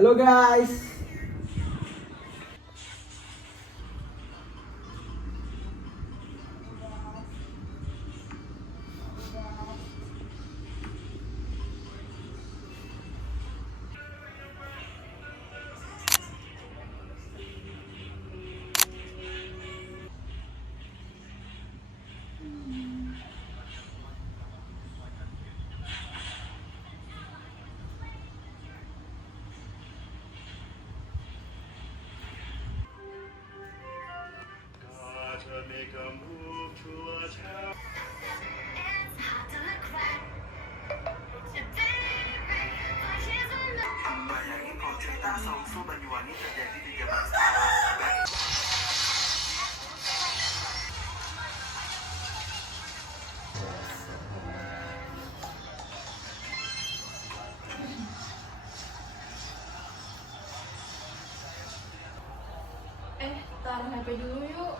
Halo guys. Make a move to a town. Bayangin kalau cerita asal-usul Banyuwangi terjadi di zaman sekarang. Taruh HP dulu yuk.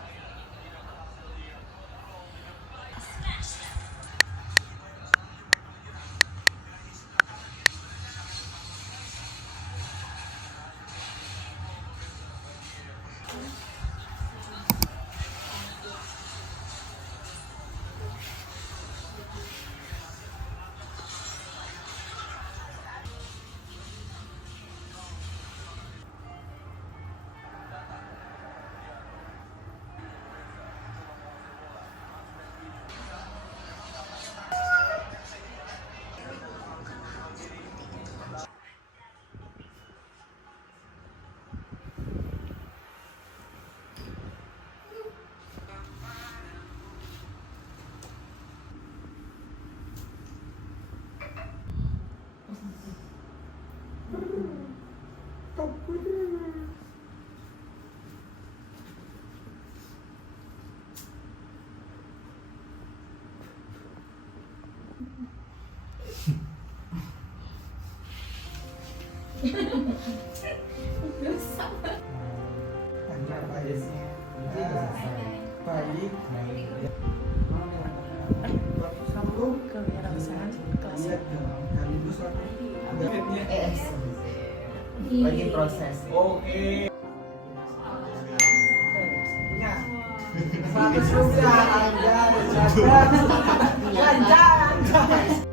Tanya apa aja sih? Baik. Satu Kewirausahaan kelas lihat dong. Kali itu satu. Lagi proses. Oke. Punya. 100 rupiah. Anda. Lancar.